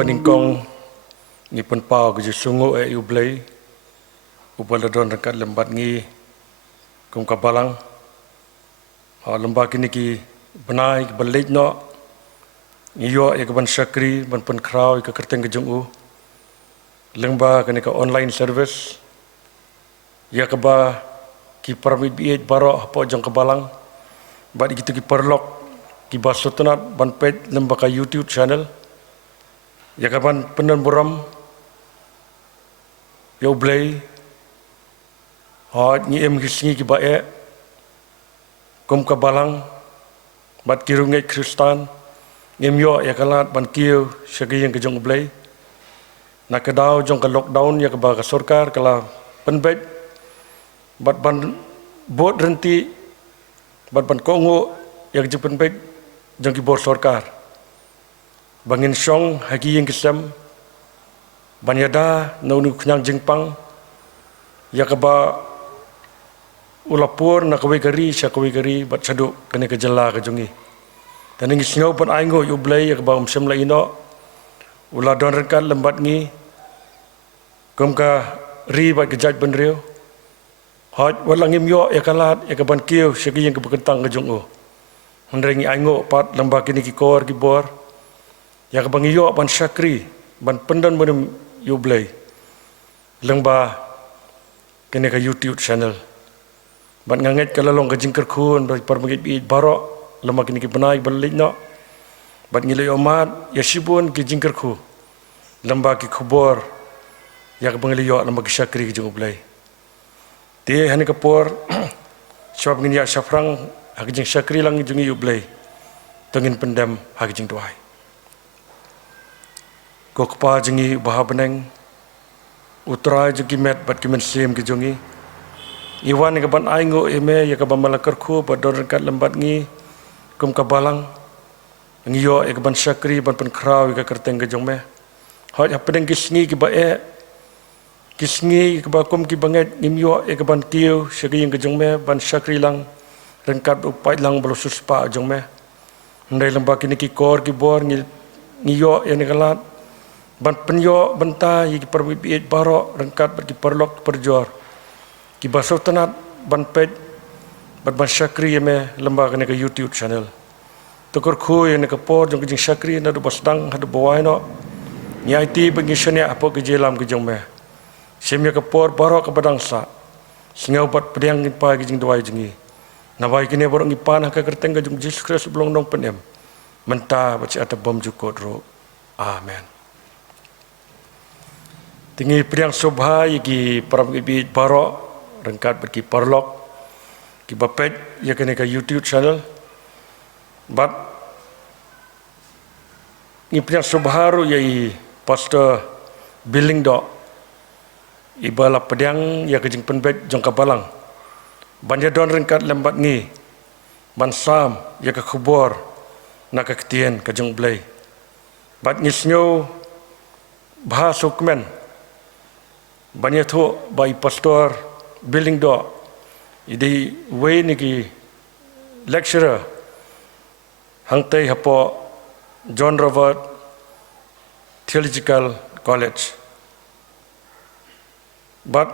baningkong ni penpau ke sungu ublay ubaladon rekat lembat ngi kum kabalang lembak ini ki benai ke balik no ngiyo ya ke ban syakri ban penkrau ke kerteng ke jungu lembak kini ke online service ya ke ba ki permit biet barok apa jong kabalang bad gitu ki perlok ki basotunat ban page lembak YouTube channel ya kapan penan buram ya ublay ni em kisngi ki bae kum kabalang bat kirungai Kristan ngem yo ya kalat ban kieu syagi yang kejong ublay nak kedau jong ke lockdown ya ke ba ka sarkar kala penbet bat ban bot renti bat ban kongo ya ke penbet jong ki bor sarkar bangin syong hagi yang kisam banyada naunu kenyang jengpang ya ke ba ulapur nak kawe gari bat saduk kena kejala ke jongi dan ngi singau pun aingo ublay ya ke ba semla ino ula don rekat lembat ngi kum ka ri bat kejaj benrio hot walangim yo ya kalat ya ke ban kieu syagi yang ke bekentang ke jongo menrengi aingo pat lembak ini ki kor ki bor ya ke bang yo ban syakri ban pendan menem ublay lengba kena ke YouTube channel ban nganget kalalong ke jingker kun bagi parmagit biit barok lemba kini ki benai balik no bat ngilai omat ya sibun ki jingker ku lemba ki kubor ya ke bangli yo lemba ki syakri ki jung ublay ti hani kapor sebab ngin ya syafrang hak jing syakri lang jung ublay tengin pendam hak jing tuai ko kpa jingi baha beneng utrai jung met bat kimen sim ki jungi iwan ke ban aingo eme ya ke ban malakar ku bador kat lembat ngi kum kabalang ngiyo ya ke ban syakri ban penkrau ke kerteng ke jongme hot hapedeng kisngi ki bae kisngi ke ba kum ki banget nimyo ya ke ban kiu syagi yang ke jongme ban syakri lang rengkat upai lang belusus pa jongme ndai lembak ini ki kor ki bor ngiyo ya ni kalat ban penyo benta ya ki perbiit barok rengkat ber ki perlok perjor ki basau tenat ban page ban syakri me lembaga ne ke YouTube channel tukar khu ne ke por jong jing syakri na do basdang hadu bawai no ni IT bagi syania apa ke jelam ke jong me semya ke por baro ke badangsa singa ubat pedang ni pa ke jing dawai jingi na bai kini boro ngi panah ke kerteng ke jong Jesus Christ belong dong penem menta baca ata bom jukot ro amen tinggi pedang sobhai ki param ki baro rengkat pergi parlok ki bapet ya kena ke YouTube channel bat ni punya subharu yai pastor billing do ibala pedang ya ke jing penbet jong kabalang banja don rengkat lembat ngi ban sam ya ke kubor nak ke ketien ke jong blay bat ngisnyo bahas dokumen banya tu bai pastor building do idi way ni ki lecturer hangtai hapo John Robert Theological College but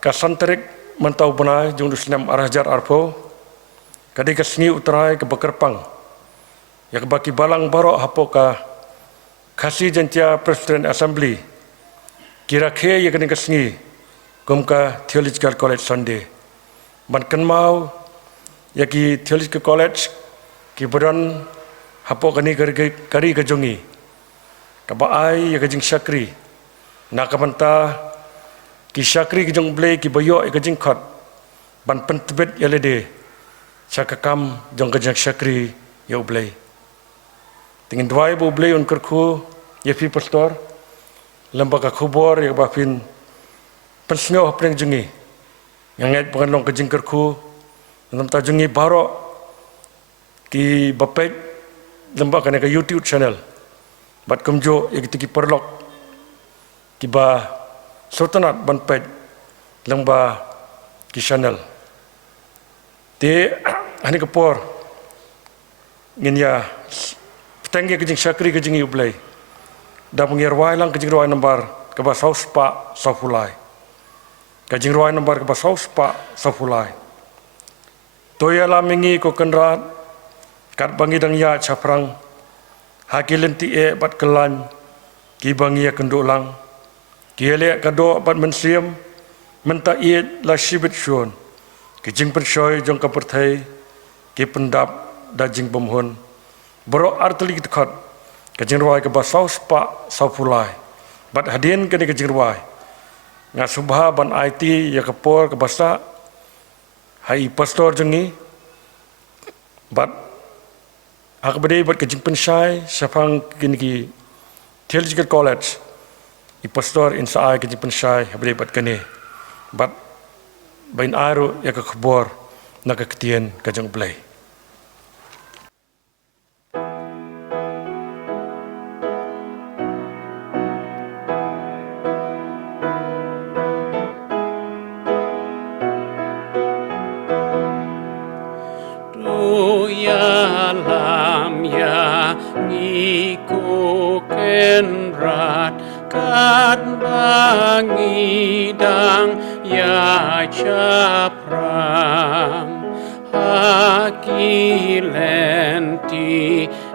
kasanterik mentau benai jung dusnam arajar arpo kadi kasni utrai ke bekerpang ya ke baki balang barok hapo ka kasih jentia Presbyterian Assembly kira khe ya kani kasni kumka Theological College Sunday ban kenmau ya ki Theological College ki badan hapo kani kari ke jongi ka baai ya ke jing syakri na ka banta ki syakri ke jong blay ki bayo ke jing khat ban pentebet ya lede syakakam jong ke jing syakri ya blay tingin dwai bu blay on kerku ya pi pastor lembaga kubor ya bafin pensnyo hapeng jungi nganget pengalong ke jingkerku nam ta jungi baro ki bapet lembaga ke YouTube channel bat kumjo ya ki perlok ki ba sultanat ban pet lemba ki channel te ani kapor ngin ya petangge ke jing syakri ke jing ublay da mengirwai lang kajing ruai nambar ke ba saus pa saufulai kajing ruai nambar ke ba saus pa saufulai toya la mengi ko kenrat kat bangi dang ya chaprang hakilin ti e bat kelan ki bangi ya kendulang ki ele kado bat mensiam menta iet la shibit shon ki jing penshoy jong ka perthai ki pendap da jing bomhon bro artli khat ka jing rwai ka ba saus pa saufulai bat hadien ka ni ka jing rwai nga subha ban IT ya ka por ka basa hai pastor jengi bat akbade bat ka jing penshai sapang kini ki theological college i pastor in saai ka jing penshai habde bat kani bat bain aru ya ka khbor na ka ketien ka jong blai ya lam ya ngiku kenrat kat bangi dang ya caprang hakilenti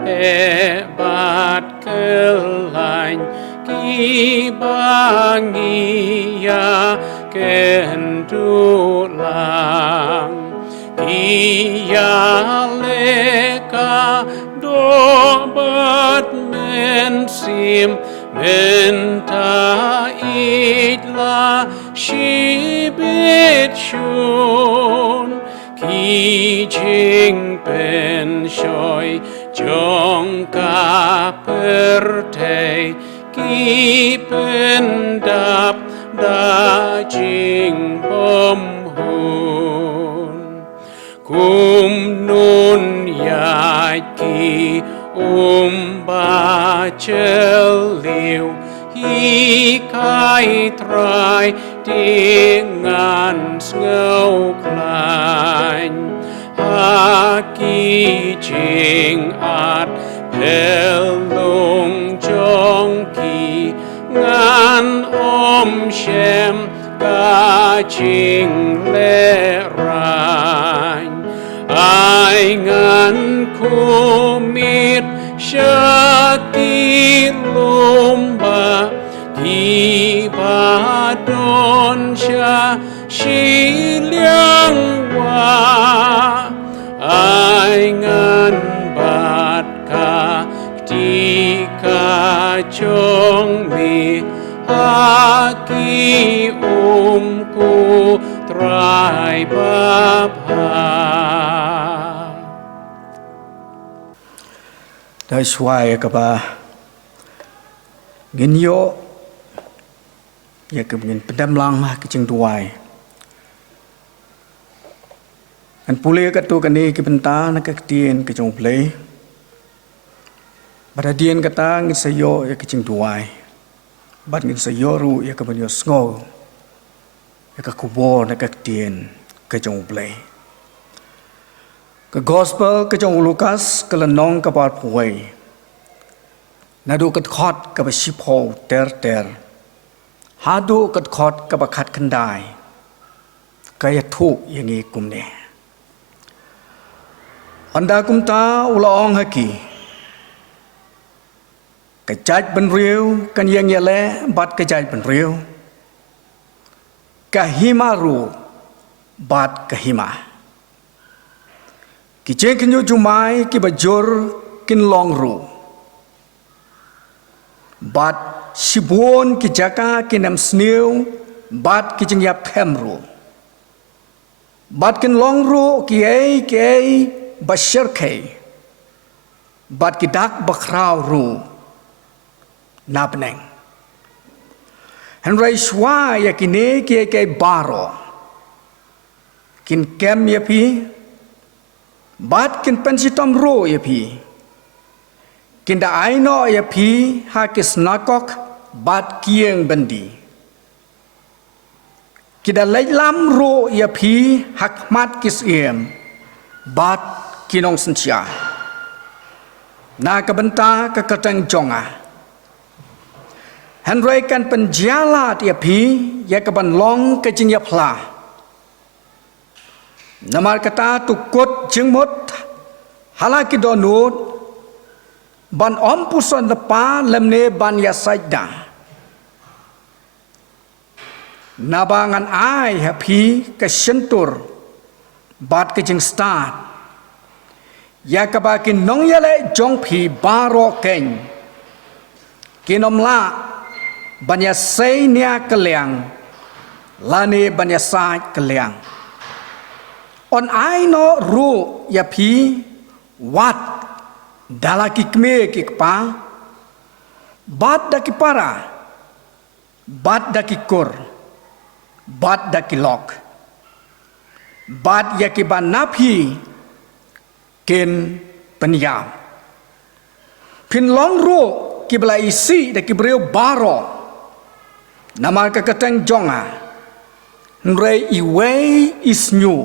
ebat kelain ki bangi ya kendulang Ia leka dobat mensim menta itla shibit shun ki jing pen shoy jong ka perte ki pendap da jing bom Kum nun yaki ba cheliu hi kai trai dengan ngau klain haki jing at pelung jongki ngan shem ka jing le ai ngan kumit syati lumba di badon sya shiliang wa ai ngan bat ka tika chong mi haki ku trai bapha Dai suai ka ba ngin yo ya ka ngin pedam lang ka ching tuai an pule ka tu ka ni ki benta na ka tien ka jong play badadien ka ta ngin sayo ya ka ching tuai bad ngin sayo ru ya ka ban yo sngo ya ka kubo na ka tien ka jong play Ke gospel ke jong Lukas ke lenong ke bar puai. Nadu ke khot ke basipo ter. Hadu ke khot ke bakat kendai. Kaya tu yang ikum ne. Anda kum ta ulaong haki. Kejaj ben riu kan yang yale bat kejaj ben riu. Kahimaru bat kahima. Kijeng kinyo jumai ki bajur kin longru. Bat sibuon ki jaka kinam sniu bat kijeng yap hemru. Bat kin longru ki ei bashir kei. Bat ki dak bakrau ru nabneng. Henry shwa ya kine ki baro. Kin kem ya pi Bat kin pensitom ro ya pi. Kinda aino ya pi hakis nakok bat kieng bendi. Kida leilam ro ya pi hakmat kis iem bat kinong sensia. Na kabenta ke keteng jonga. Henry kan penjala dia pi ya keban long ke jing ya pla. Namar kata tukut jengmut halaki donut ban om puson lepa lemne ban ya sajda. Nabangan ai happy ke sentur bat ke jing start. Ya kebakin nong ya le jong pi baro ken. Kinom la banya sei nia keliang. Lani banya sai keliang. On ai no ru ya pi wat dalaki kme kikpa bat daki para bat daki kur bat daki lok bat yaki banapi ken penyam pin long ru kibla isi daki brio baro nama kakateng jonga nrei iwei isnyu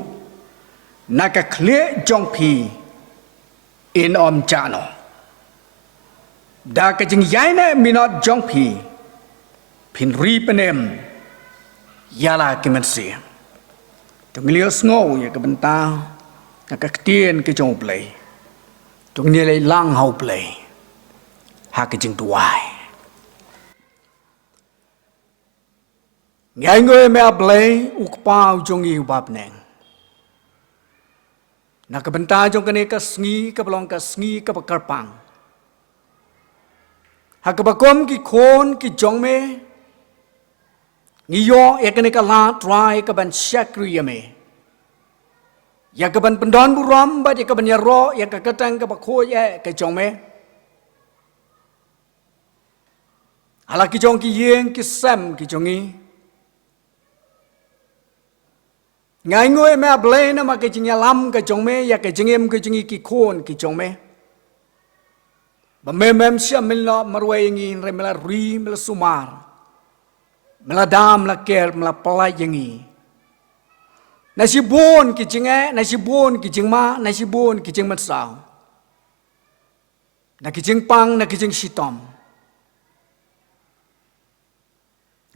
naka kle jong pi in om chano da ka jing yai ne minot jong pi pin ri penem yala kimensi tung lios ngo ya ka benta ka tien ke jong play tung ni lai lang hau play ha ka jing tuai ngai ngoi me play ukpau jong i bab neng nak benta jong kene ka sngi ka belong ka sngi ka bakarpang ha ka bakom ki khon ki jong me ngi yo e kene ka la try ka ban shakri me ya ka ban pendon buram ba ya ka ban ya ro ya ka katang ka bakho ye ka jong me ala ki jong ki yeng ki sam ki jongi ngai ngoi me ble na ma ke jing lam ke jong me ya ke jingem ke jingi ki khon ki jong me ba mem sia mel no marwai ngi re mela ri mela sumar mela dam la ker mela palai yangi nasi bon ki jinge nasi bon ki jingma nasi bon ki jing mat sao na ki jing pang na ki jing sitom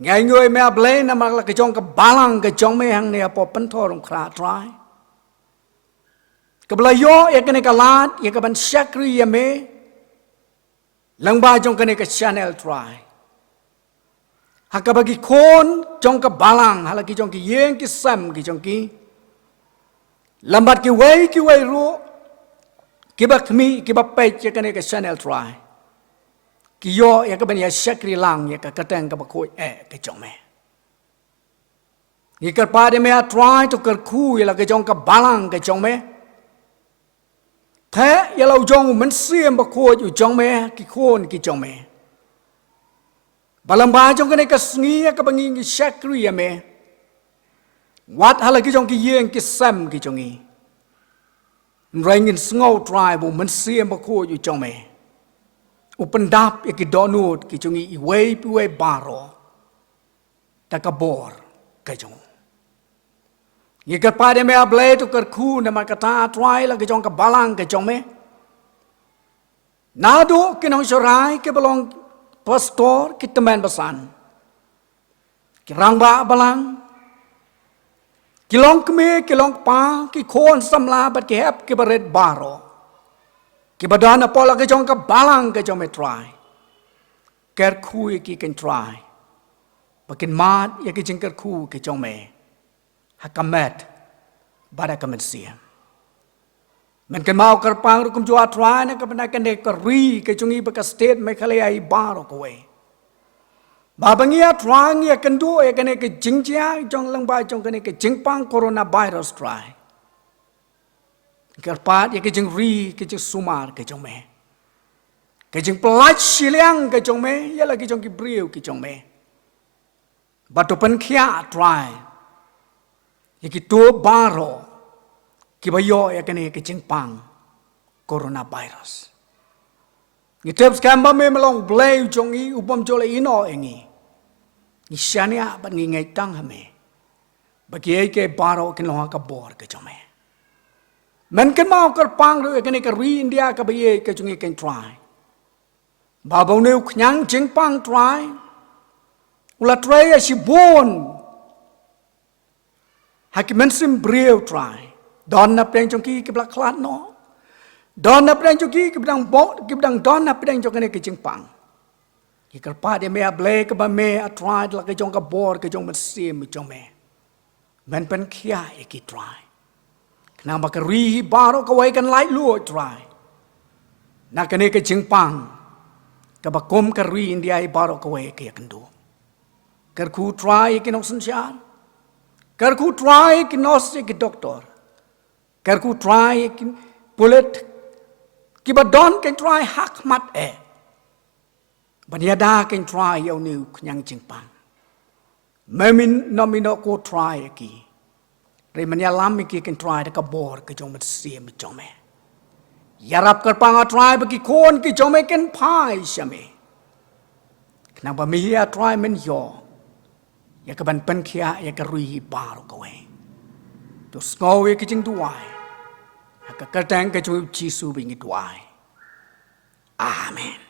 ngai ngoi me ble na mak la ke jong ka balang ke jong me hang ne apo pen thorong khra trai ke bla yo ya ke ne ka lat ya ka ban shakri ya me lang ba jong ke ne ka channel trai ha ka bagi khon jong ka balang hala ki jong ki yeng ki sam ki jong ki lambat ki wei ru ki ba khmi ki ba pe ya ke ne ka channel trai ki yo ya ka ban ya shakri lang ya ka katang ka ba khoi ke jong me ni ka pa de me a try to kar khu ya la ka jong ka balang ka jong me the ya lo jong man siem ba khoi yu jong me ki khon ki jong me balam ba jong ka ne ka sngi ya ka ba ngi shakri ya me wat hala ki jong ki yeng ki sam ki jong i ringin sngo try bu man siem ba khoi yu jong me upendap ya ki donut ki jungi iwei piwei baro takabor ka jong ni ka pa de me able to kar khu na ma kata try la ki jong ka balang ka jong me nado ki nong shorai ke belong pastor ki teman basan ki rang ba balang ki long kme ki long pa ki khon samla bat ki hep ki baret baro ki badana pola ke jong ka balang ke jong me try ker khu ki can try bakin mat ya ki jing ker khu ke jong me hakamet bada kamet sia men ke mau ker pang ru kum jua try na ka bana kan de ka ri ke jungi ba ka state me khale ai baro ko we babangia try ya kan do ya kan ke jing chia jong lang ba jong kan ke jing pang corona virus try kerpat ya kejeng ri kejeng sumar kejeng me kejeng pelat siliang kejeng me ya lagi kejeng kibriu kejeng me batu penkia try ya kitu baro kibayo ya kene kejeng pang coronavirus ngitep skamba me melong blay jongi upam jole ino engi isyania ban ngai tang hame bagi ke baro kinloha ka bor kejeng me men kan mau kar pang ru kan ka ri india ka baye ka jungi kan try ba bo ne knyang jing pang try Ula try a shibon. Haki mensim breu try. Don na preng jong ki blak klat no. Don na preng jong ki bdang bok ki bdang don na preng jong ne ke jingpang. Ki kerpa dia me able ke ba me a try la ke jong ka bor ke jong mensim jong me. Men pen kia ki try. Kenapa ke ri baro ka wai kan lai lu try. Na ke ne ke jingpang. Ka ba kom ka ri india I baro ka wai ke kan do. Ker ku try ki nok sensian. Ker ku try ki nos ki doktor. Ker ku try ki pulet ki ba don ken try hak mat Banyada ken try yau niu nyang jingpang. Memin nomino ko try ki. Remanya lam ki ken try ka bor ke jong mat sim jong me. Yarap kerpang a try bagi kon ki jong me ken pai syame. Kenapa mi ya try men yo. Ya ke ban pen kia ya ke rui baru kowe. Tu skowe ke jing duai. Ka kertang ke jong Jisu bingi duai. Amen.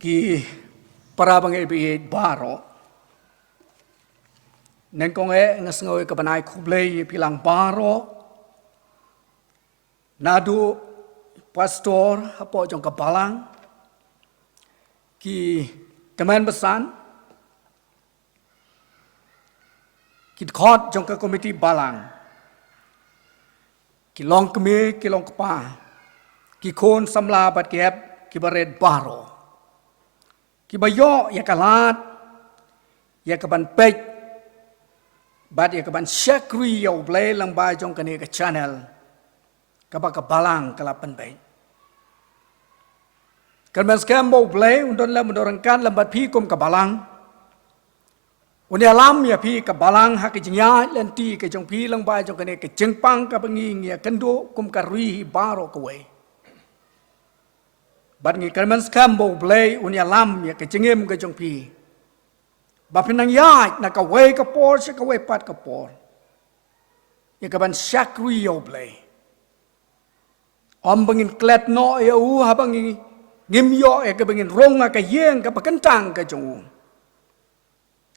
Ki para bangai bi baro. Neng konge ngasngoe ke banai kublei pilang baro. Nadu pastor hapo jong kebalang. Ki teman besan. Ki khot jong ke komiti balang. Ki long keme ki long kepa. Ki kon samla bat kep ki baret baro. Ki bayo ya kalat. Ya ke ban pek. Bat ya ke ban syakri ya blay lang ba jong kene ke channel. Kaba ke balang kalapan baik. Kerana sekarang mau blay untuk mendorongkan lembat pi kum ke balang. Unia lam ya pi ke balang hak jengya lenti ke jong pi lang ba jong kene ke jengpang ke penging ya kendo kum ke ri baro ke we. Bat ngi kerana sekarang mau blay unia lam ya ke jengem ke jong pi. Bapinang ya nak ke we ke por se ke we pat ke por. Ya ke ban syakri yo blay. Om bengin klet no ya habang ngim yo ke bengin rong ke yeng ke pakentang ke jong.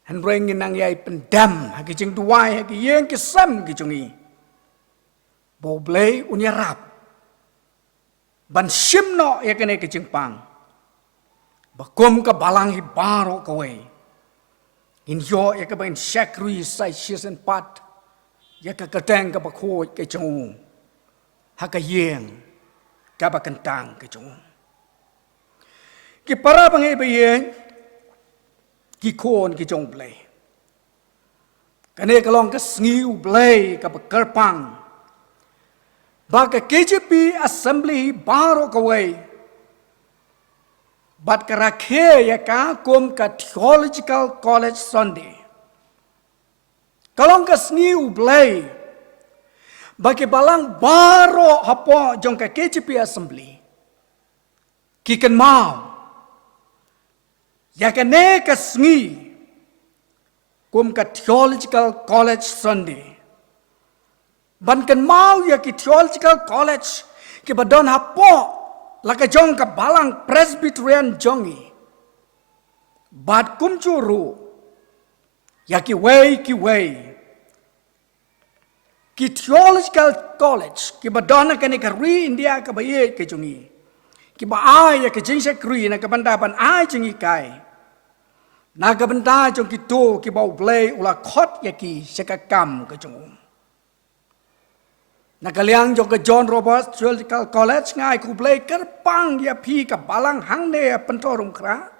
Han reng nang yai pendam ke jing duai ke yeng ke sam ke jongi. Bo blay unya rap. Ban sim no ya ke ne ke jing pang. Bakum ke balang hi baro ke we. In yo ya ke bengin syakri sai season pat. Ya ke keteng ke bakoi ke jong. Ha ke yeng ke pakentang ke jong. Ki para bangai bayeng ki kon ki jong blay. Kane kalong ke sengiu blay ka bekerpang. Baka KJP Assembly baro kawai. Bat karakhe ya ka kum ka Theological College Sunday. Kalong ke sengiu blay. Bagi balang baro hapo jong ka KJP Assembly. Ki ken mau. Ya ke ne ke sengi kum ke Theological College Sunday. Ban ken mau ya ke Theological College ke badon hapo la ke jong ke balang Presbyterian jongi. Bad kum churu ya ki wei ki Theological College ke badon ke ne ke ri India ke baye ke jongi. Ki ba ai ya ke jingse kri na ke banda ban ai jingi kai. Naga benda jong kita ki bau blay ulah khot ya ki sekakam ke jong. Naga liang jong ke John Roberts Theological College ngai ku blay kerpang ya pi ke balang hang ne pentorum kra.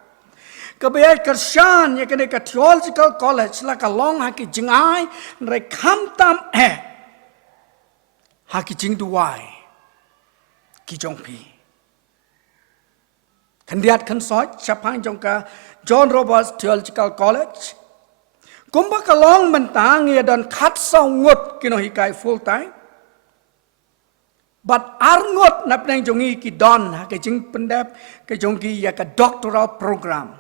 Kebayai kersan ya kene ke Theological College la ka long ha ki jingai re kham tam ha ki jing duai ki jong pi. Kandiat konsoi capang jong ka John Roberts Theological College. Kumba kalong mentang ya dan kat saungut kino hikai full time. But arngot nap nang jongi ki don ha ke jing pendap ke jongi ya ka doctoral program.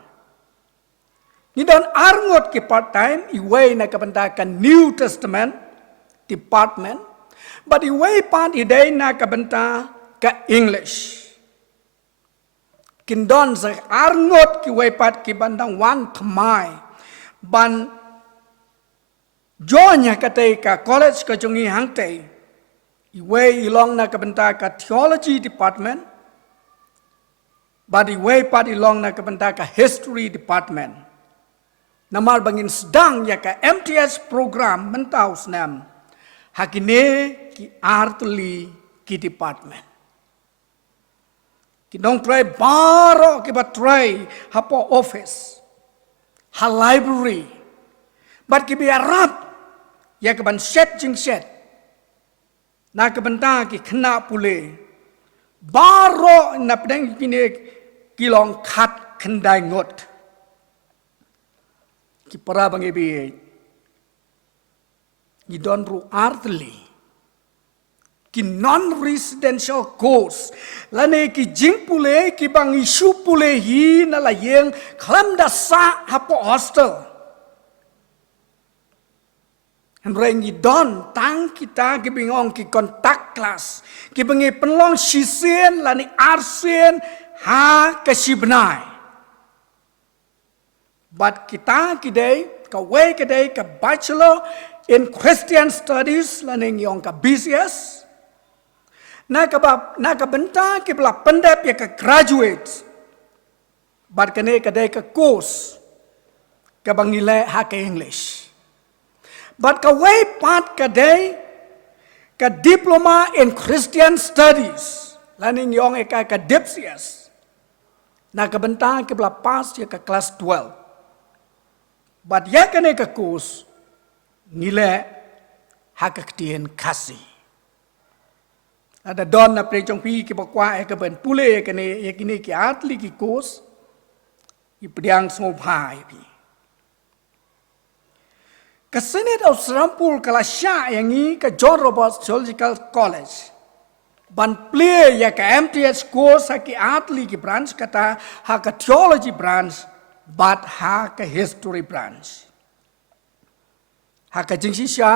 Ni don arngot ki part time iway na kabantakan New Testament department. But iway part iday na kabanta ka English. kindon sa arngot ki wepat ki bandang wan thamai ban jonya katay ka college ka jungi hangtay iwe ilong na kabenta ka theology department but iwe pat ilong na kabenta ka history department namar bangin sedang ya ka MTS program mentau senam hakine ki artli ki department ki dong try baro ki ba try hapo office ha library but ki biarap ya ke ban set jing set na ke benta ki kena pule baro na pedang kini kilong khat kendai ngot ki para bangi bi ni don ru artli ki non residential course lane ki jing pule ki bang isu pule hi na la yeng klam da sa hapo hostel and rengi don tang kita ki bingong ki kontak kelas ki bengi penlong sisen lani arsen ha kasibnai but kita kidai ka way kidai ka bachelor in Christian studies lani yong ka BCS na ka benta ki bela pendap ya ka graduate but kene kadai ka course ka bangile ha ka English but ka way part kadai ka diploma in Christian studies laning yong ka DipCS na ka benta ki bela pass ya ka class 12 but ya kene ka course nile ha ka ktien kasi ada don na pre chong pi ki bakwa e ka ben pule kene e kini ki atli ki course ipdiang smo bhai pi ka Senate of Serampul kala sya yang ni ka John Roberts Theological College ban ple ya ka MTS course ha ki atli ki branch kata ha ka theology branch but ha ka history branch ha ka jingsi sya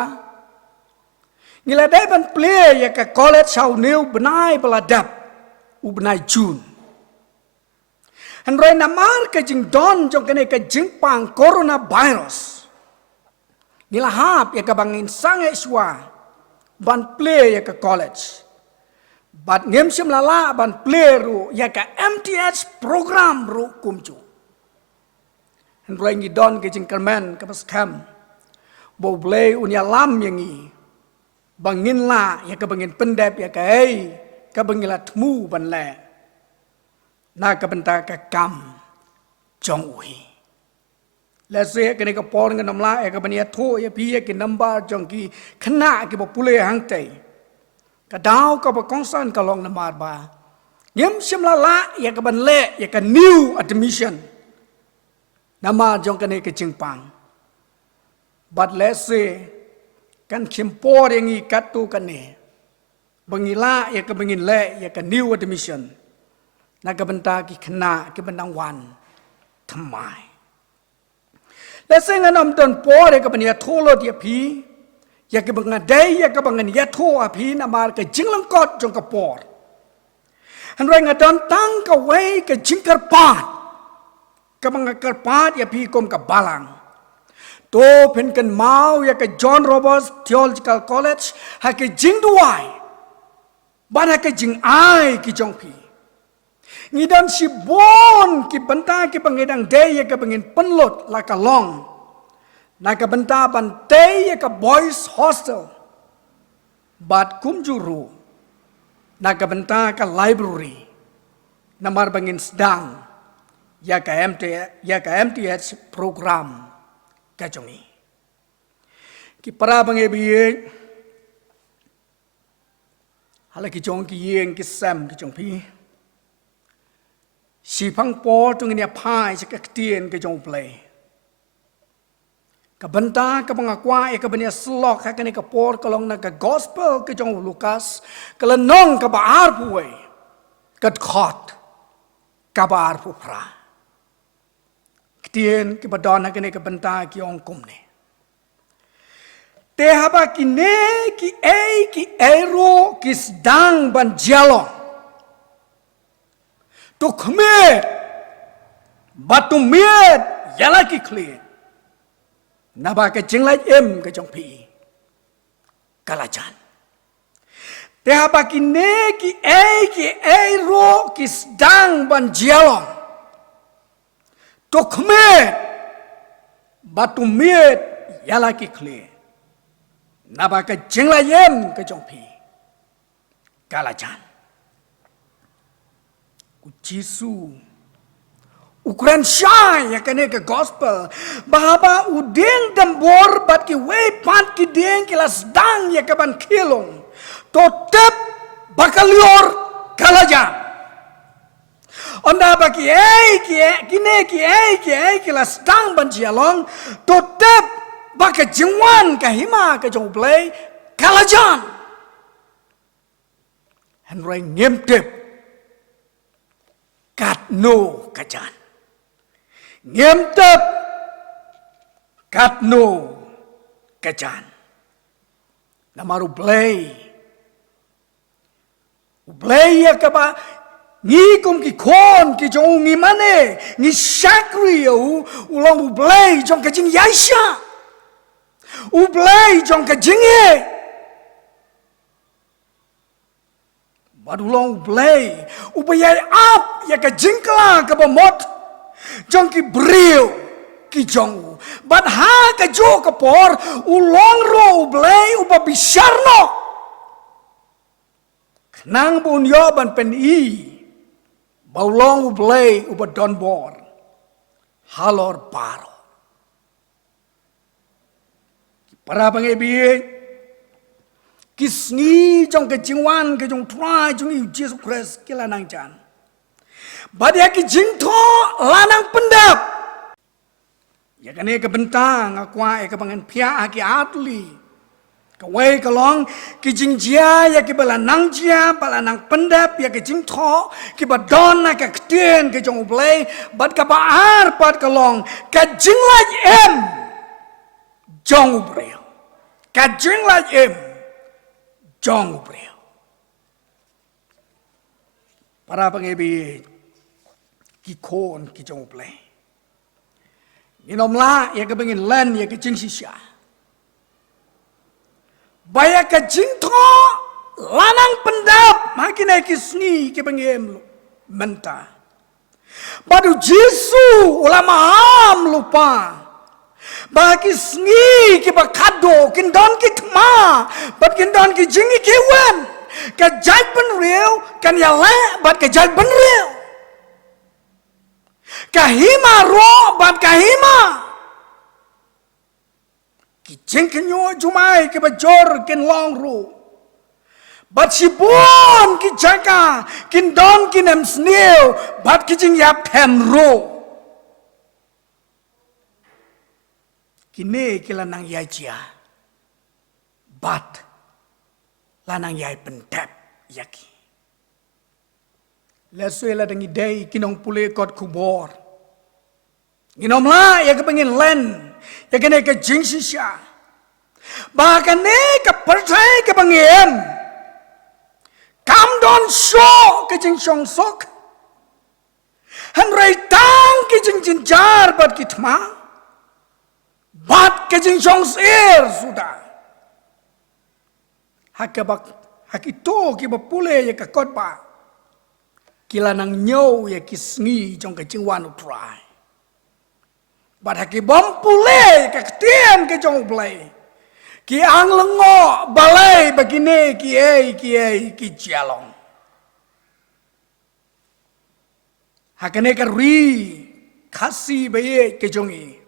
nila dai ban ple ya ka college sau new benai beladap u benai June Henry namar ka jing don jong kene ka jing pang coronavirus nila hap ya ka bangin sange swa ban ple ya ka college but ngem sim lala ban ple ru ya ka MTS program ru kumchu Henry ngi don ka jing kermen ka pas kam bo ble unya lam yang ni bangin la ya ka bangin pendap ya ka ei ka bangila tmu ban le na ka benta ka kam jong ui la se ka ne ka por ngan namla ya ka bania tho ya pi ya ki number jong ki khna ki bo pule hang tai ka daw ka ba kongsan ka long namar ba nyem simla la ya ka ban le ya ka new admission nama jong ka ne ka jingpang but let's say kan kimpor yang ikat tu kan ni bangila ya ke bangin le ya ke new admission na ka benta ki kena ki bendang wan thamai la senga nam don por ya ke bania tholo dia pi ya ke bangadai ya ke bangan ya tho api na mar ke jinglang kot jong ka por han reng adon tang ka wei ke jingkar pat ka bangakar pat ya pi kom ka balang to pen kan mau ya ke John Roberts Theological College ha ke jing duai ban ha ke jing ai ki jong pi ngidam si bon ki benta ki pangedang day ya ke pengin penlot la ka long na ka benta ban day ya ke boys hostel bat kum juru na ka benta ka library namar bangin sedang ya ka MTS program kajongi ki para bange biye hala ki jong ki yeng ki sam ki jong pi si phang po tung ni phai se ka tien ki jong play ka banta ka banga kwa e ka bania slok ha ka ni ka por ka long na ka gospel ki jong Lukas ka la nong ka ba ar puwe ka khot ka ba ar pu pra tien ki badon ha ka benta ki ong kum ne te haba ki ne ki ero ki sedang ban jalo Tukmet batu miet yala ki kle naba ke jinglai em ke jong pi kalajan te haba ki ne ki e ro ki sedang ban jialong Tukmet batu miet yala ki kle naba ke jinglai em ke jong pi kalajan Jisu ukuran syai ya kene ke gospel bahaba udeng dambor bat ki we pat ki deng kila sedang ya kaban kilong totep bakalior kalajan onda baki ki kila sedang ban jialong totep baka jingwan kahima ke jong play kalajan Henry ngimtep kat no kajan ngem kat no kajan namaru blay ya kaba ngi kum ki kon ki jong ngi mane ngi shakri ulang blay jong kajing yaisha blay jong kajing Badulong blay upayay up ya ka jingkla ka bamot jong ki brio ki jong bad ha ka jo ka por ulong ro blay upa bisarno nang bunyo ban pen baulong blay upa don bor halor paro para pangebi Kisni jong ke jingwan ke jong try jong yu Jesus Christ ke lanang jan. Badia ki jingto lanang pendap. Ya kane ke bentang akwa ke bangan pia ki atli. Ke wei ke long ki jingjia ya ki balanang jia balanang pendap ya ke jingto ki badon na ke ktien ke jong ublay bad ka baar pat ke long ke jinglaj em jong ubreo. Ke jinglaj em Jong ubreo. Para pangebi ki kon ki jong ublay. Ninom la ya ke bengin len ya ke jing sisya. Baya ke jing to lanang pendap makin ki sni ke bengim menta. Badu Jisu ulama am lupa. Bagi sni ki bakado kindon ki tma bat kindon ki jingi ki wen ka jai ben real kan ya le bat ka jai ben real ka hima ro bat ka hima ki jing kinyo jumai ki bajor kin long ro bat si bon ki jaka kindon ki nem snil bat ki jing yap hem ro Kini kila nang yai chia, bat lanang yai pentep yaki. Lesue dengi day kinong pule kot kubor. Ginom la ya kepengin len, ya kene ke jing sisya. Bahkan ne ke percaya kepengin. Kam don show ke jing song sok. Henry tang ke jing jinjar bat kitma. Bat kejing song sir sudah. Hakito ki bapule ya ka kotba. Kila nang nyaw ya kisngi jong kejing wan utrai. Bat haki bampule ka ketien ke jong blay. Ki ang lengo balay begini ki jalong. Hakane ka ri kasi baye ke jongi.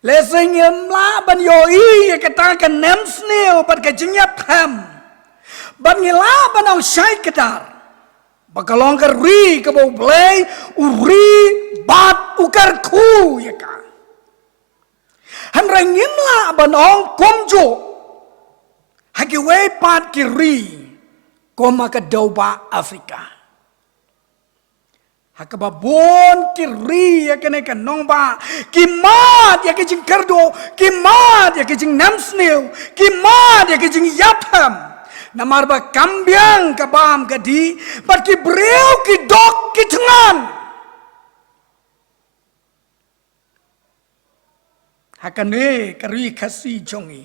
Lesing la ban yoi kata kan nem snil pat ka jinyap ham ban ngila ban au syai kedar bakalong ka ri ka bo blay uri bat ukar ku ya ka han rangim la ban ong komjo hagi we pat ki ri koma ka doba Afrika Hakababon kiri ya kene kanong ba kimat ya kijing kardo kimat ya kijing namsnil kimat ya kijing yapham Namar ba kambiang kabam kadi, bat ki breu ki dok ki tengan. Hakane karui kasi jongi.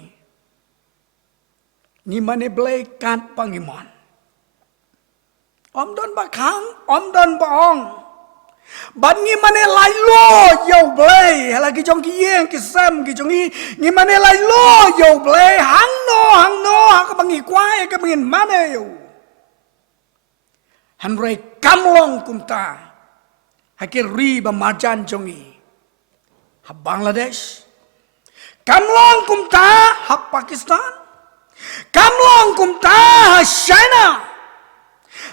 Ni mane blai kat pangimon. Om don ba khang, om don ba ong. Bat ni mane lai lo yo blai, halagi jong ki yeng ki sam ki jongi, ni mane lai lo yo blai, hang no ha ka bangi kwai ka bangin mane yo. Han rei kamlong kumta. Hakir ri ba marjan jongi. Ha Bangladesh. Kamlong kumta ha Pakistan. Kamlong kumta ha China.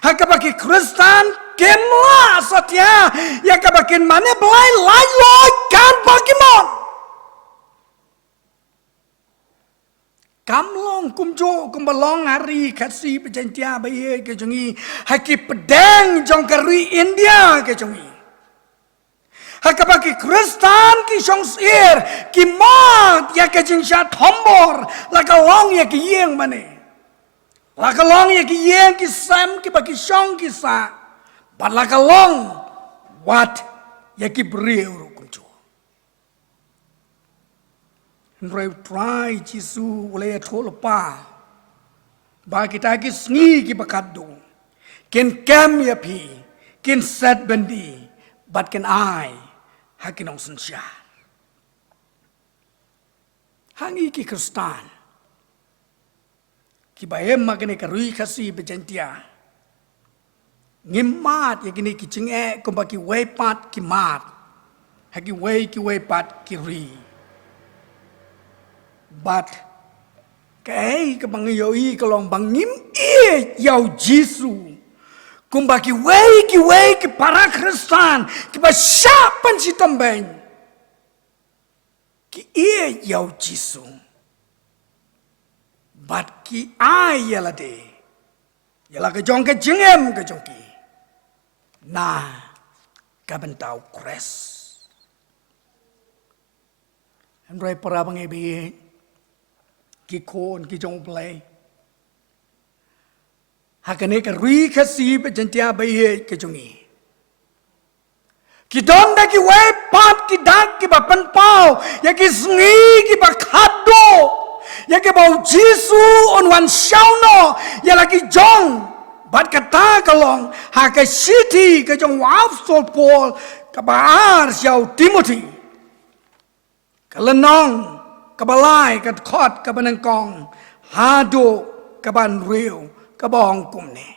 Hakabaki Kristan kemla satya yakabakin mane belai lai loy kan bagimon. Kamlong kumjo kumbalong hari kasi pejantia baye ke jongi haki pedang jong kari India ke jongi. Hakabaki Kristan ki jong sir ki mat ya ke jingsha thombor lakalong ya ki yeng mane. Lakalong ya ki yeng ki sam ki baki shong ki sa. But lakalong wat ya ki breu kumjo. Ndrai try Jisu ulay tholpa. Ba kita ki sngi ki bakaddo. Ken kam ya pi, ken sat bandi, but ken I hakinong sensya. Hangi ki Kristan. Ki bahem magane karui kasi bejantia. Ngimat ya kini ki chinge kumbaki weipat ki mat. Haki weipat ki ri. But kay kabang yoi kalong bangim yau Jisu. Kumbaki ki para Kristan ki ba siapan si tambeng. Ki yau Jisu. But ki yala de. Yala ke jong ke jengem ke jong ki. Na kabentau kres. Andrai para bangebi ki kon ki jong play. Hakane ka rui kasi bejantia baye ke jongi. Ki donda ki we pat ki dak ki ba panpau ya ki sngi ki ba khado ya ki ba Jisu on wan shauno ya lagi jong. Bat kata kalong haka city ke jong wafsol Paul kabar siau Timothy. Kalenong kabalai kat khot kabanangkong hado kaban riu kabong kumne.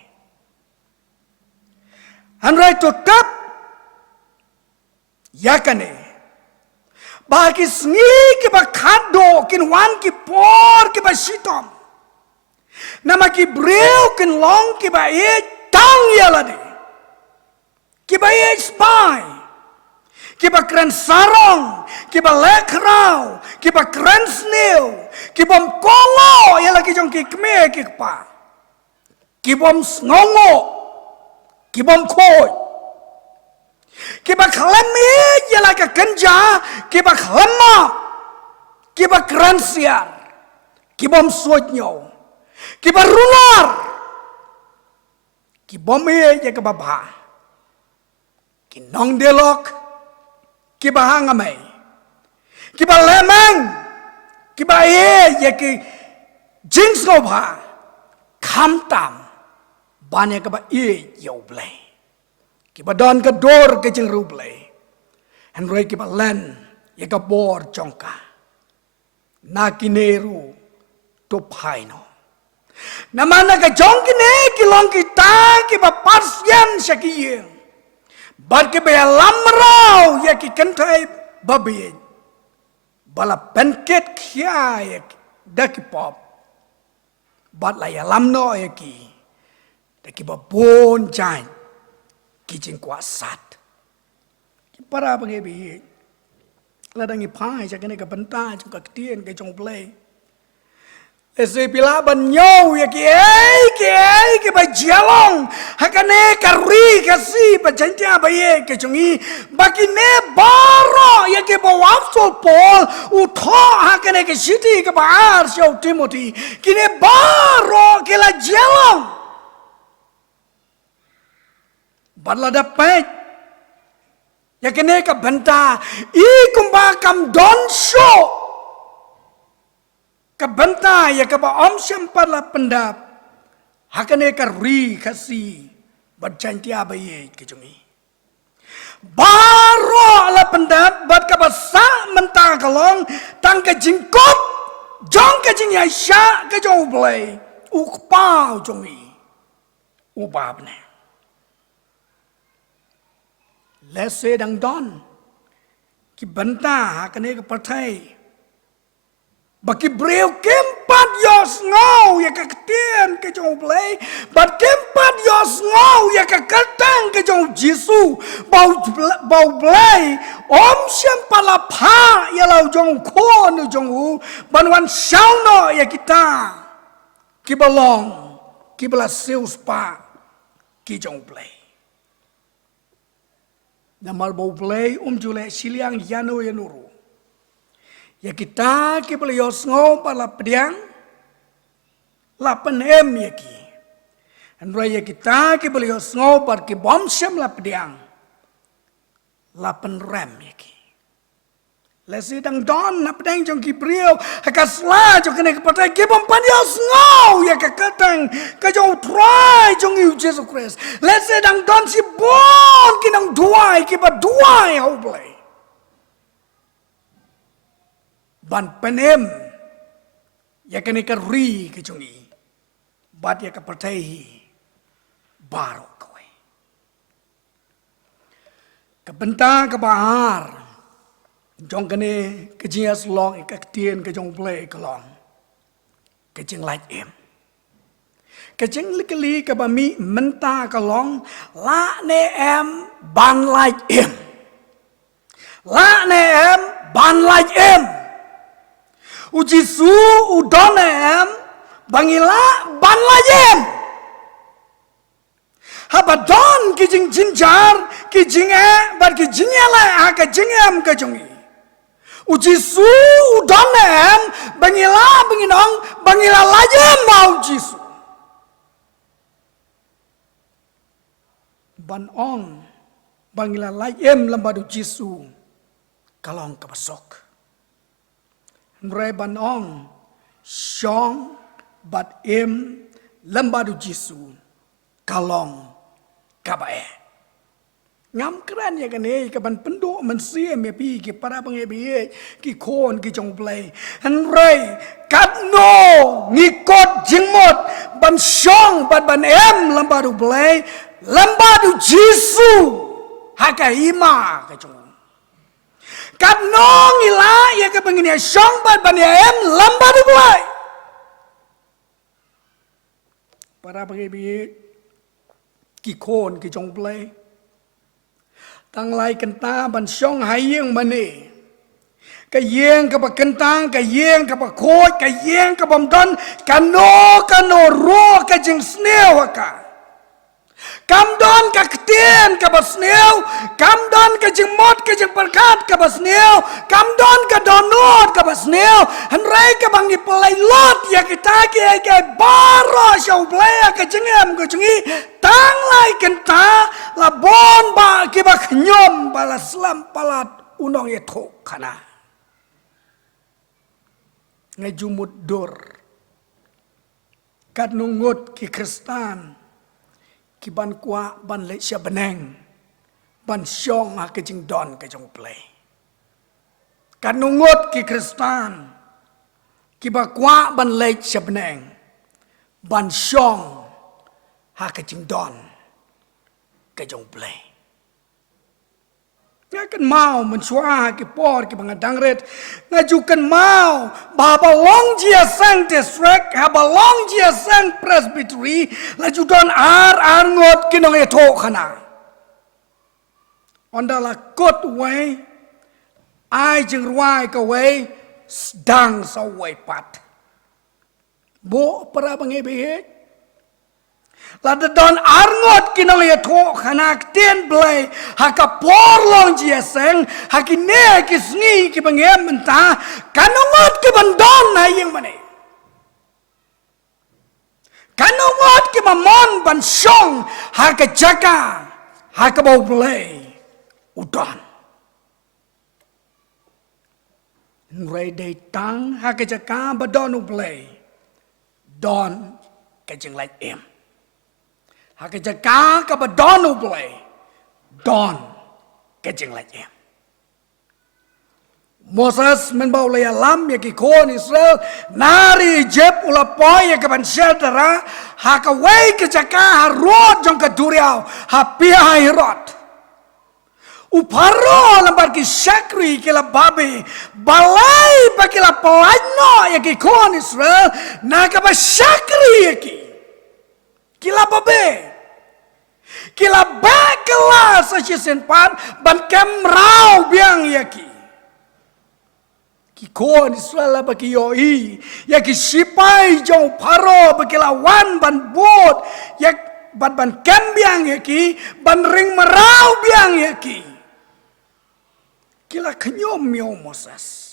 Hanrai tetap yakane. Bagi sngi ke bakado kin wan ki por ke basitom. Nama ki breu kin long ki ba tang yalade. Ki ba spy. Ki ba kren sarong, ki ba lekrau, ki ba kren snail, ki bom kongo yala ki jong ki kme ki pa. Ki bom sngongo, ki bom koi. Ki ba klemi yala ka kenja, ki ba klema, ki ba kren siar, ki bom suotnyo. Ki ba rular. Ki bom ya ka baba. Ki nong delok. Ki ba hangamay. Ki ba lemang. Ki ba ya ki jings ngo ba. Kam tam. Banya ka ba yaw blay. Ki ba don ka dor ka jing ru blay. Henry ki ba len ya ka bor jongka. Na kineru to paino. Namana ka jongkine kilong kita ki ba pasyan siya kiyeng. Bad ki ba lamraw ya ki kentay babiyin. Bala penket kya ya daki pop. Bad la ya lamno ya ki. Daki ba bon jan. Ki jing kwa sat. Ki para bangebi. Ladangi pai siya kine ka bantay jong kaktiyan ka jong play. Ese pila banyo ya ki ba jalong hakane kari kasi ba jantia ba ye ke chungi bakine baro ya ke bawa sol Paul utho hakane ke city ke bahar siau Timothy kini baro ke la jelong badla dapat ya kene ka benta I kumba kam don show ka benta ya ka ba om syempar la pendap hakane ka ri kasi berjanji abaye ke jungi baro la pendap bat ka basa mentang kalong tang ka jingkot jong ka jing ya sya ka jong blai ukpau jungi ubab ne lese dang don ki benta hakane ka pathai baki breu kempat yos ngau ya ka ketien ke jong blai bat kempat yos ngau ya ka katang ke jong Jisu bau blai om syam pala pha ya lau jong ko nu jong u banwan sauno ya kita ki balong ki bala seus pa ki jong blai namal bau blai jule siliang yano yanuru ya kita ki bala yos ngau pala pediang 8 ya ki Androy ya kita ki beli osngo par ki bom syam la pediang 8 rem ya ki lesi dang don na pedang jong ki brio hakasla jong kene kepatai ki bom pan osngo ya ka katang ka jong try jong yu Jesus Christ lesi dang don si bon ki nang duai ki ba duai ho blai ban penem ya kene ka ri ki jong I bat ya ka patai baru kowe kebenta ke bahar jong kene kejias long ikatien ke jong play kelong kejing light em kejing likeli ke bami menta kelong la ne em ban light em la ne em ban light em uji su udon em bangila ban light em Habadon kijing jinjar kijing bar kijing la ka jingam ka jungi uji su udonem bangila banginong bangila lajem mau jisu ban ong bangila lajem lambadu jisu kalong kabasok mre ban ong syong bat em lambadu jisu kalong kabae ngam kran ya kane ka ban pendo man sie me pi ki para bange bi ki kon ki jong play han rei kat no ni kot jingmot ban shong ban em lambadu play lambadu Jisu haka ima ka jong kat no ngila ya ka bangini shong ban em lambadu play para bange bi ki kon ki jong play tang lai kenta ban syong hayeng mane ka yeng ka kentang ka yeng ka khoi ka yeng ka bomdon kano ro ka jing sneu ka kam don ka ktien ka basneu kam don ka jing mot ka jing perkat ka basneu kam don ka donot ka basneu han rai ka bang ni pelai lot ya kita ke baro syau play ka jingem ka jungi tang lai kenta la bon ba ki ba nyom bala slam palat unong ye thok kana ngejumut dur kat nungut ki Kristan ki ban kwa ban le sya beneng ban syong ha ke jing don ke jong play kat nungut ki Kristan ki ba kwa ban le sya beneng ban syong ha ke jing don ke jong play ngakan mau mensuah ki por ki bangadang red ngajukan mau baba long jia sang district ha long jia sang presbytery laju don ar ngot kinong eto khana ondala kot way ai jing ruai ka way dang sa way pat bo para bangi bi Lada don arngot kinong ya to khanak ten blay haka por long jia seng hakine ki sngi ki bangem menta kanongot ki bandon na yang mane kanongot ki mamon ban shong haka jaka haka bau blay udon nrai dei tang haka jaka badon blay don ka jing lai em haka jaka ka ba don blay don ka jing lai em Moses men bau le alam ya ki kon Israel nari jep ula poy ya ka ban shadara haka wei ka jaka harot jong ka duriau ha pia hirot uparo lambar ki shakri ki la babe balai pa ki la palaino ya ki kon Israel na ka ba shakri ya Kila babe. Kila bakala sa sisenpan ban kamrau biang yaki. Kiko ni suala bagi yoi. Yaki sipai jauh paro bagi lawan ban bot. Yak ban kambiang yaki. Ban ring merau biang yaki. Kila kenyom yo Moses.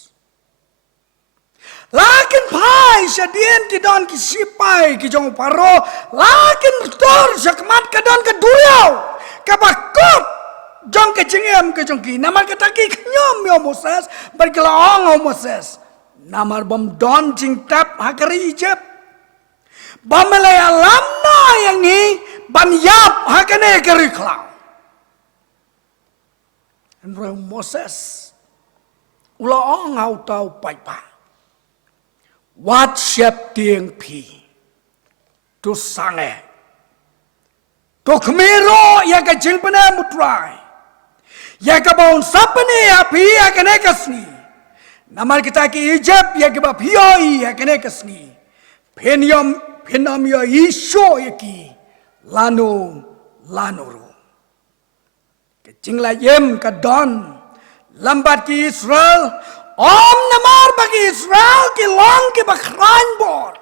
Lakin pai sadian ki don ki sipai ki jong paro lakin tor sakmat ka don ka duriau ka bakot jong ka jengem ka jong ki namar ka taki nyom yo Moses bergelaong Moses namar bom don jing tap hakari Egypt bamele alam na yang ni ban yap hakane kari klau and Moses ulaong au tau pai pa Wat siap tiang pi tu sange tu kemiro ya ka jing pana mutrai ya ka baun sapane ya pi ya ka nekasni namar kita ki Egypt ya ka ba pioi ya ka nekasni penom ya isho ya ki lanu ru ka jing la yem ka don lambat ki Israel Om namar bagi Israel ki long ki bakhran bor.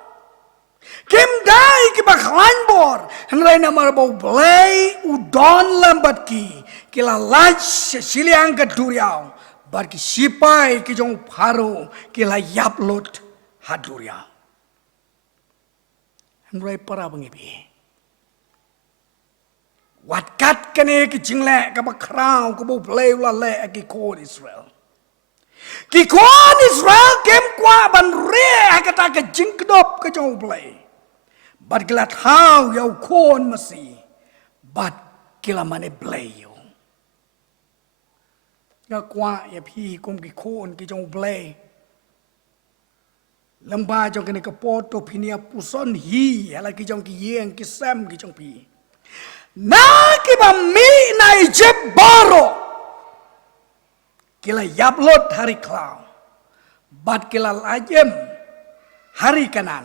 Kim dai ki bakhran bor. Henrai namar bau blay udon lambat ki. Kila laj siliang ke duriau. Bar ki sipai ki jong paru. Kila yaplot haduriau. Henrai para bengibi. Watkat kene ki jingle ka bakrau ka bau blay ulale ki kod Israel. Ki kon Israel kem kwa ban re akata ke jingkdop ke jong play. Bat gilat hau yau kon masi. Bat kila mane play yo. Ya kwa ya pi kum ki kon ki jong play. Lamba jong kene ke poto pinia puson hi ala ki jong ki yeng ki sam ki jong pi. Na ki ba mi na Egypt baro. Kila yablot hari klau. Bat kila lajem hari kanan.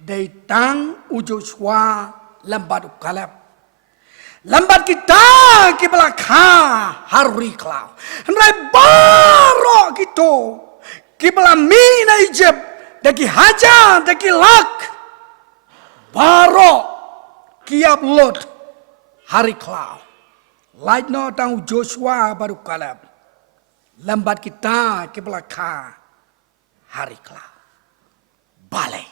Dari tang Joshua lambat ukalap. Lambat kita kibelakha hari klau. Henrai baro gitu. Kibela mina Egypt. Daki haja, daki lak. Baro kiablot hari klau. Lain no tang Joshua baru kalap. Lambat kita ke belakang hari kelak. Balai.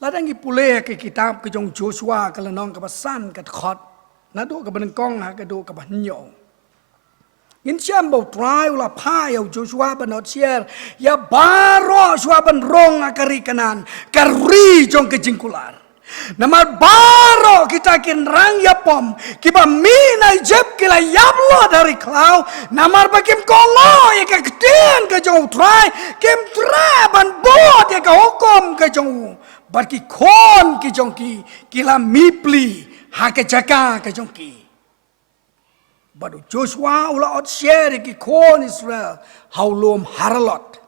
Ladang pulih ke kitab ke jong Joshua ke lenong ke pesan ke khot. Nado ke benengkong ke do ke banyo. Ngin siam bau trai ula pai au Joshua benot sier. Ya baro Joshua benrong akari kanan. Kari jong ke jingkular. Namar baro kita kin rang yapom kiba mina Egypt kila yablo dari klau namar bakim kongo ya ka keten ka jong try kem tra ban bot ya ka hukum ka jong bar ki kon ki jong ki kila mipli ha ka jaka ka jong ki badu Joshua ula ot share ki kon Israel haulum haralot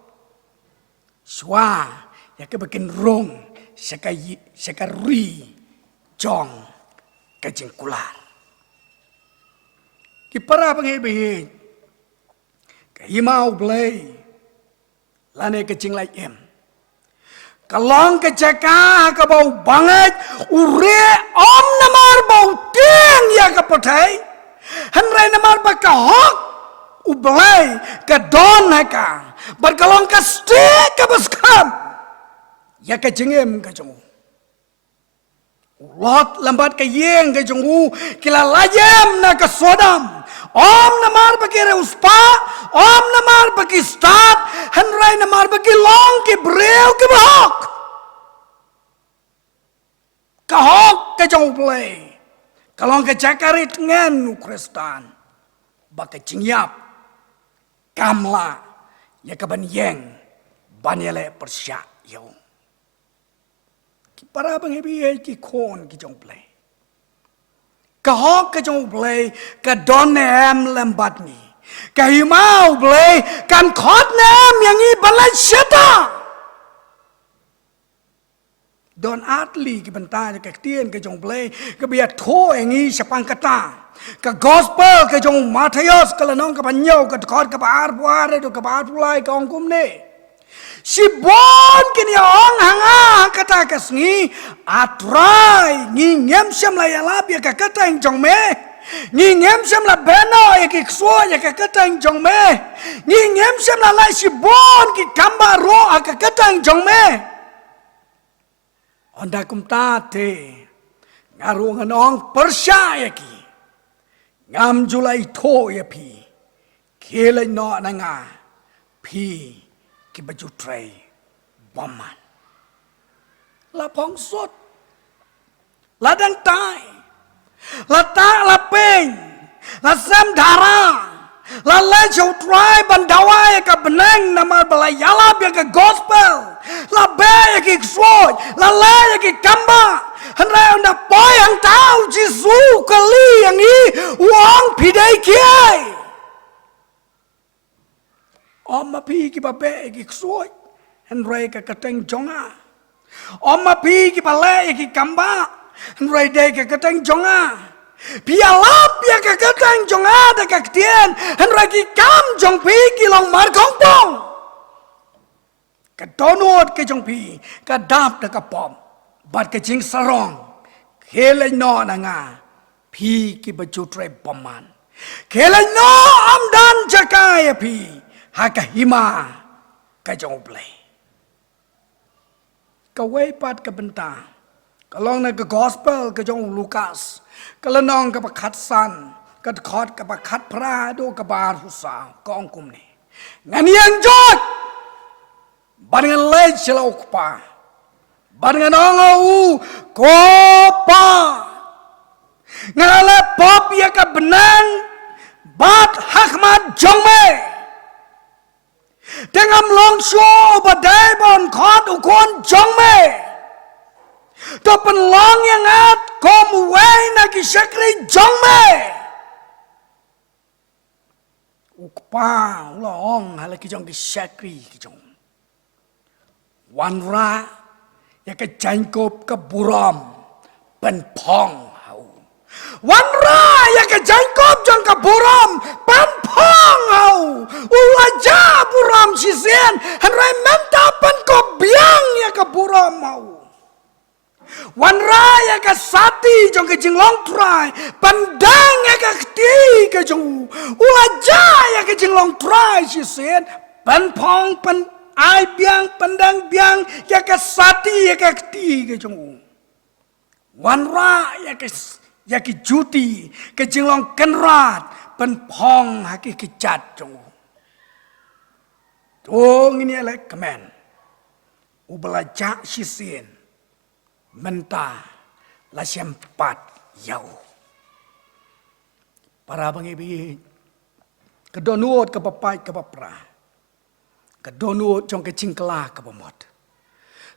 Shwa ya ka bakin rong sekari jong kejengkular. Kipara pengebi kehimau belai lane kejeng lai em. Kalong ke caka ka bau banget ure om namar bau tiang ya ka patai. Henry namar ba ka hok ublay ka don ka. Bar kalong ka stick ka baskam. Ya ka jengem ka jongu. Lot lambat ka yeng ka jongu kila layem na ka sodam. Om namar bagi reuspa, om namar bagi start, Henry namar bagi long ki breu ki bahok. Kahok ke jong play. Kalong ke cakarit ngen Kristan. Baka cingyap. Kamla. Ya kaban yeng. Banyele persyak yaw. Para bang hebi ki kon ki jong play. Kahok ke jong play. Ka donem lembat ni. Kahimau play. Kan khot nem yang i balai syeta. Don atli ki bentanya ke tien ke jong play ke biar tho engi sepang kata ke gospel ke jong Matius ke lenong ke banyau ke khot ke baar buare do ke baar pulai ke ongkum ne si bon kini ong hanga kata ke sngi atrai ngi ngem sem la yala bi ke kata ing jong me ngi ngem sem la beno ya ki so ya ke kata ing jong me ngi ngem sem la lai si bon ki kamba ro ke kata ing jong me Onda kumtate ngarungan ong persyaya ki ngam julai to ya pi kele no nanga pi ki baju tray baman la pong sot la dang tai la ta la peng la sam dara la le chau try bandawai ka beneng nama balayala bi ka gospel la be ki swoj la le ki kamba hanra onda boy ang tau jisu kali yang i wang pidai kiai Oma pi ki babe ki swoj hanra ka kateng jonga Oma pi ki bale ki kamba hanra de ka kateng jonga Pialap ya kakatang jong ada kaktian Henraki kam jong pi kilong mar kongpong Kadonot ke jong pi Kadap da kapom Bat ke jing sarong Kele no na nga Pi ki bajutre paman Kele no amdan jakaya pi Haka hima Ka jong play Kawai pat ke bentang Kalong na ke gospel ke jong Lukas Kalanong ke pakat san ke khot ke pakat prado ke bar husa ke ongkum ni ngan yang jot barengan lej sila ukpa barengan ongau kopa ngale pop ya ke benang bat hakmat jongme tengam longsho badai bon khot ukon jongme Topen long yang at kom way na kisakri jongme. Ukpa long hala kijong kisakri kijong. Wanra ya ke jangkop ke buram pen pong hau. Wanra ya ke jangkop jong ke buram pen pong hau. Ulaja buram sisen hanrai menta pen ko biang ya ke buram hau. Wan raya ka sati jong ke jinglong try pandang ya ka kti ke jong ulaja ya ke jinglong try she said pan pong pan ai biang pandang biang ya ka sati ya ka kti ke jong wan raya ya ke juti ke jinglong kenrat pan pong ha ke chat jong tong ini elek kemen ubalaja she said Menta la sempat yau. Para bangibi kedonuot ke papai ke papra. Kedonuot jong ke cingkela ke pemot.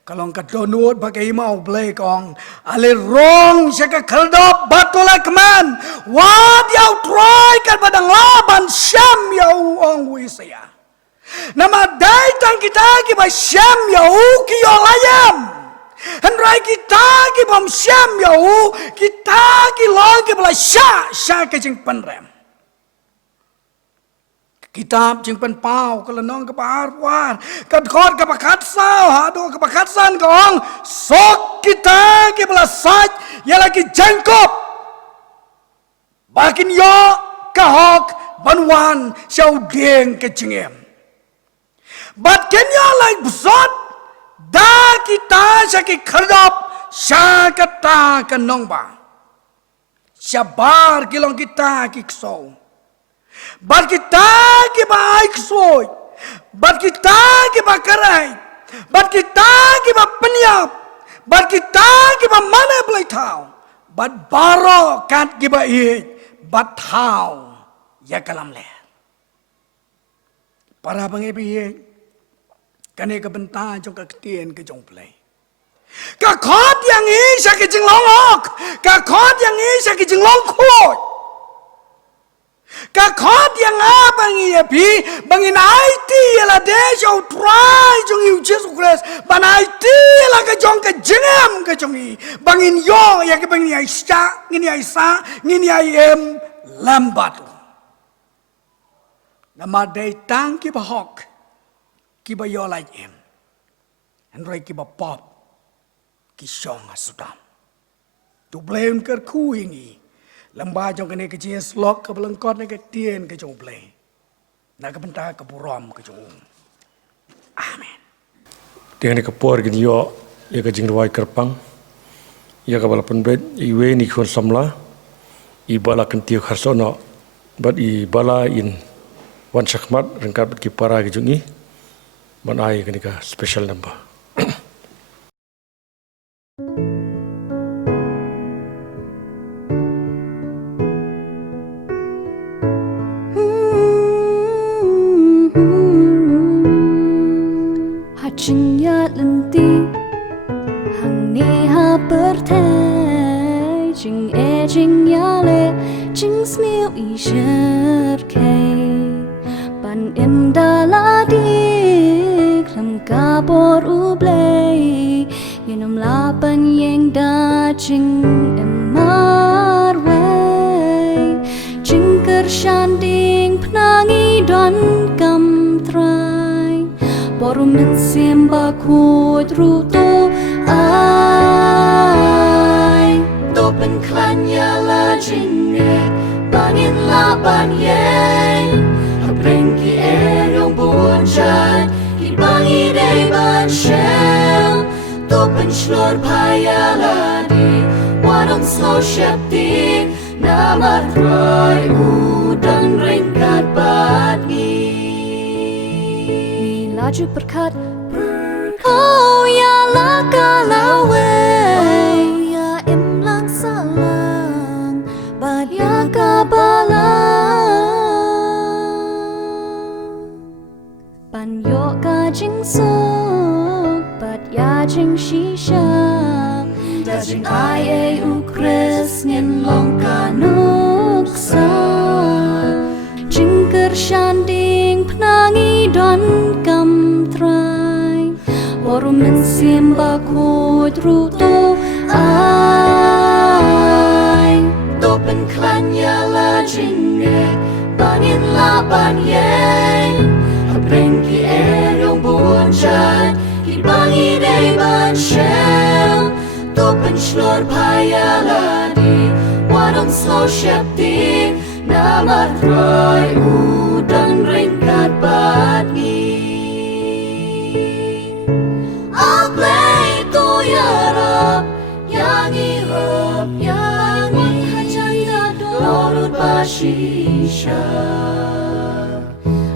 Kalau kedonuot bagai mau blay kong ale rong seka keldop batula keman. Wat yau try kan padang laban syam yau ong wisaya. Nama daitang kita ki ba syam yau ki yolayam. Henrai kita ki bom syam yau kita ki long ki bela sya ke jing penrem Kitab jing pen pau kalau nong ke parwan kan khot ke pakat sao hado ke pakat san kong sok kita ke belasaj ya lagi jengkop bakin yo kahok banwan siau deng ke jingem bat kenya lai busot da kita saki khardop syakata ke nong ba syabar kilong kita kiksau bat kita ki baik soy, bat kita ki bakarai, bat kita ki peniap, bat kita ki mana belai tahu, bat baro kat ki bat tahu ya kalam le. Para pengepi kane ke bentang jong ke ketien ke jong play. Ka khot yang ini sakit jeng longok, ka khot yang ini sakit jeng longkot. Kakot yang apa ngiya pi bangin IT la deja utrai jong yu Jesus Christ ban IT la ka jong ka jengam ka jong i bangin yo ya ke bangin Aisha ngini Aisa ngini em lambat nama dei tang ki ba hok ki ba yo lai em and roi ki ba pop ki shong asudam tu blame ker ku ingi lamba jong kene kecil slok ke belengkot ne ke tien ke jong play nak ke bentah ke buram ke jong amen Dengan kapor gini yo ya ke jingruai kerpang ya ke balapan bed iwe ni khon samla I bala kentiu kharsono bat I bala in wan sakmat rengkat bet ki para ke jungi man ai kene ka special number Chinh ya lần ti hằng ni ha birthday chinh e chinh ya le chinh smil I shir kay ban em da la di klam ka bor u blay yenom la ban yeng da ching em mar way ching ker shanding pnangi don kam trai Borum men simba kod ruto ai Topen klanya la jinge Bangin la banyeng Habreng ki erong bunjan Ki bangi day ban shell Topen shlor paya la di Wanong slow shepti Namar roy udang ringkat bat laju berkat Oh ya lakalawe Oh ya imlang salang Bad ya kabalang Ban yo ka jing sok Bad ya jing shisha Da jing ai u kris Ngin long ka nuksa Jing kershanding pnangi don kam trai Borum men simba kod ruto ai Topen klanya la jinge Bangin la banyeng Habreng ki erong bunjan Ki bangi day ban shell Topen shlor paya la di Wanong slow shepti Namar roy udang ringkat bat Ablay tu yarap Yang irap Yang hajan lorut bashisha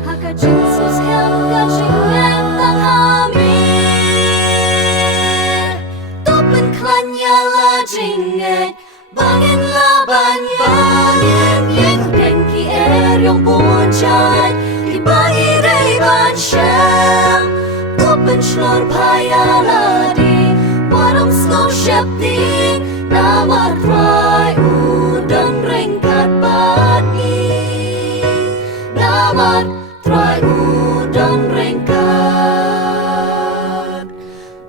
Haka Jesus kem gajing yang tang hamir Topen klanya la jinget Bangin la banyeng Rengki eryong bunjan Di bangi day ban shell Topen shlor paya ladi Warong slow shepti Namar try udang ringkat bat Namar try udang ringkat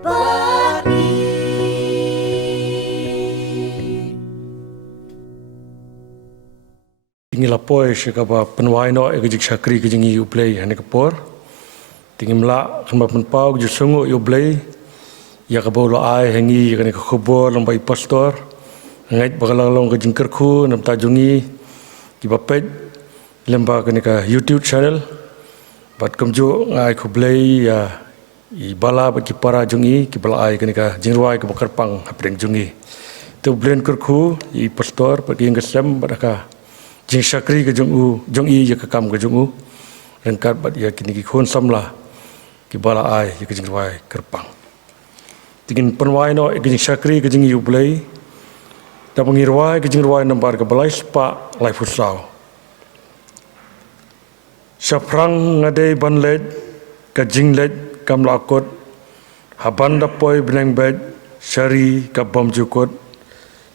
bat tinggi lapoi sekaba penwai no egejik syakri kejingi ublay hane kapor tinggi mela kan penpau ju sungu ublay ya kabau lo ai hangi kan khobor lambai pastor ngait bagalang long kejing kerku nam tajungi ki bapet lemba kan ka YouTube channel bat kamju ngai khublay ya i bala bagi para jungi ki bala ai kan ka jingruai ke bakar pang hapreng jungi tu blend kerku i pastor bagi ngesem badaka jing syakri ke jung i ya kam ke jungu rengkat bat ya kini ki khon samla ki bala ai ya ke jingruai kerpang tingin penwai no ke jing syakri ke jing ublay da pengirwai ke jingruai nambar ke balai spa lai fusau Syafrang ngadai banlet ke jinglet kam lakot haban dapoi benang bed syari ke bom jukut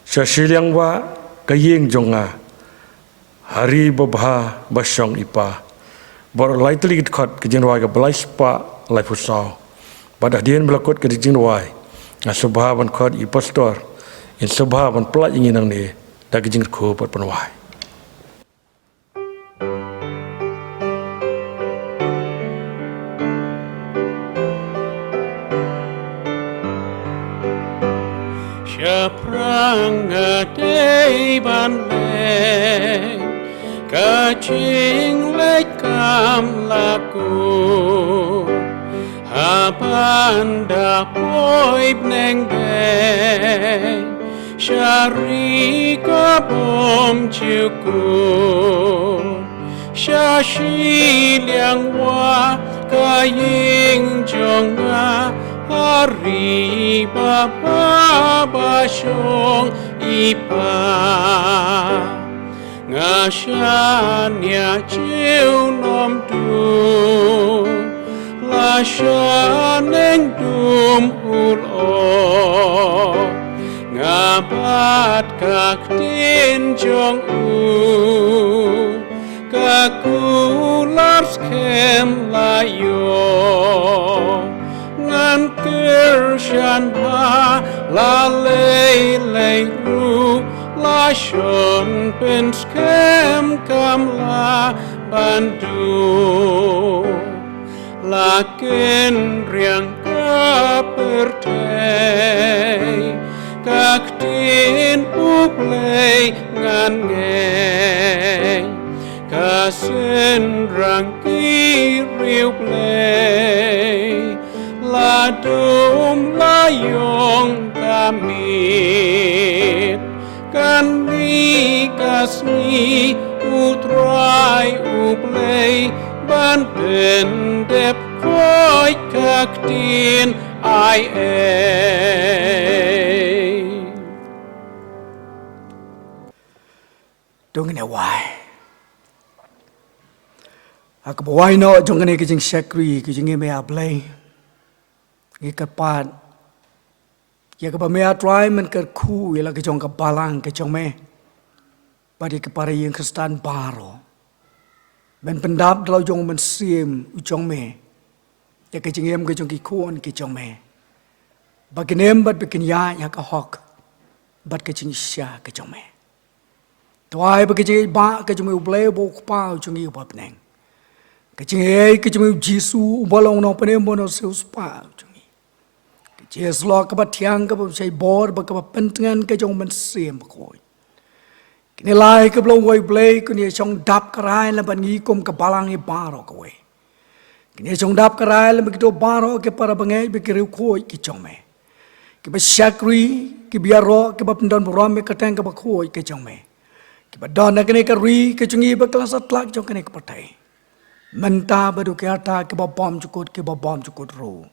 syasiliang wa ke ying jonga hari babha basyong ipa bor laitli git ke jingwai ke balai spa lai fusau badah dien belakot ke jingwai ngasubha ban khot i pastor in subha ban plat ingin nang ni da ke jing ko pat penwai Syafrang ngadai banlet kacing lek kam laku haban dapoi beneng beng syari kabom cukup syashi liang wa kaying jonga hari bapa basyong ipa ngasanya ciu nom du la syaneng dum ulo ngabat kak tin jong u kakular skem layo ngan kersyan ha la lei lei ru la shon pen skem kam la bandu la ken riang ka pertei kak tin uplei ngan ngei kasen rang ki riu plei la dum la yong kamit kan ni kasmi utrai uplei ban pendep koi kaktin ai Dongin wai ak bawai no jongane ke jing syakri ke jing me ablay ngi kapat ya ka me atrai men ker khu ya la ke jong ka balang ke jong me badi ke para yang Kristen baro men pendap dalau jong men sim u jong me ya ke jing em ke jong ki khon ke jong me baginem bat bikin ya ka hok bat ke jing sya ke jong me toai ba ke jing ba ke jong me ublay bo pa jong i ba pneng Kecing ke cuma Yesus balong no pene mono seus pa cungi. Kecing lo ke batiang ke saya bor ke pentingan ke jong mensiem koi. Kini lai ke belum wai play kini jong dap kerai la bangi kom ke balang e baro koi. Kini jong dap kerai la begitu baro ke para bengai begitu koi ke jong me. Ke syakri ke biaro ke pendon boram ke teng ke koi ke jong me. Ke don kini ke ri ke cungi be kelas atlak jong kini ke patai. Mentah badu ke ata ke bom cukut ro.